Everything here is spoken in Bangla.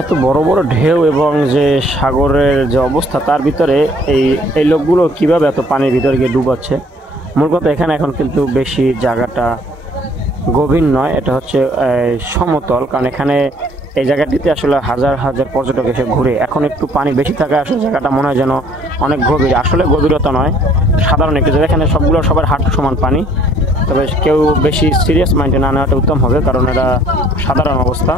এত বড় বড় ঢেউ এবং যে সাগরের যে অবস্থা তার ভিতরে এই এই লোকগুলো কিভাবে এত পানির ভিতরে গিয়ে ডুবাচ্ছে। মূল কথা এখানে এখন কিন্তু বেশি জায়গাটা গভীর নয়, এটা হচ্ছে সমতল, কারণ এখানে এই জায়গাটিতে আসলে হাজার হাজার পর্যটক এসে ঘুরে। এখন একটু পানি বেশি থাকায় আসলে জায়গাটা মনে হয় যেন অনেক গভীর, আসলে গভীরতা নয়, সাধারণ একটু জায়গা। এখানে সবগুলো সবার হাঁটু সমান পানি, তবে কেউ বেশি সিরিয়াস মাইন্ডে না নেওয়াটা উত্তম হবে, কারণ এটা সাধারণ অবস্থা।